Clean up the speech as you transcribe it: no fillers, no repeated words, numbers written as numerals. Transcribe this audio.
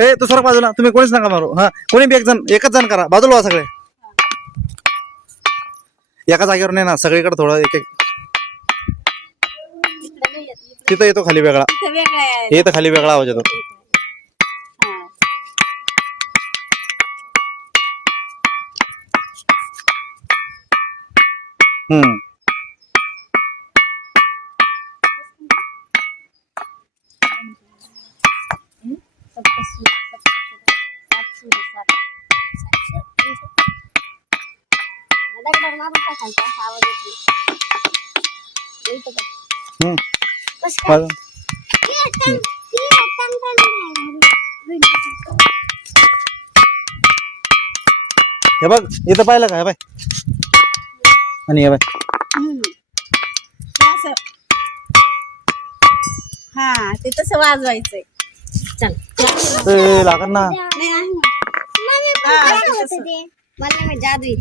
ए तू सरक बाजूला, तुम्ही कोणीच नका मारू. हा कोणी बी एकच जण करा, बाजूला व्हा सगळे. एका जागेवर नाही ना, सगळीकडे थोडं एक एक. तिथं येतो खाली वेगळा, येतं खाली वेगळा आवाज येतो. हम्म हे बघ इथं पाहिलं का, हे बाय आणि हे बाय. हा ते तसं वाजवायचंय. चल लागत ना. मला जादू